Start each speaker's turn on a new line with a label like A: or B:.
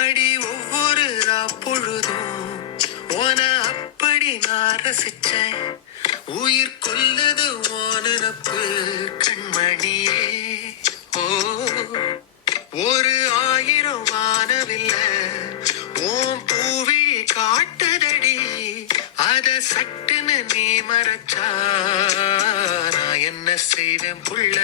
A: அடி ஒவ்வொரு பொழுதும் ஓன அப்படி நான் ரசிச்சேன். உயிர் கொல்லது ஓனப்பு கண்மணியே. ஓ ஒரு ஆயிரம் வானவில்லை ஓம் பூவி காட்டுதடி அத சட்டுன்னு நீ மறைச்சா நான் என்ன செய்வேன் புள்ள?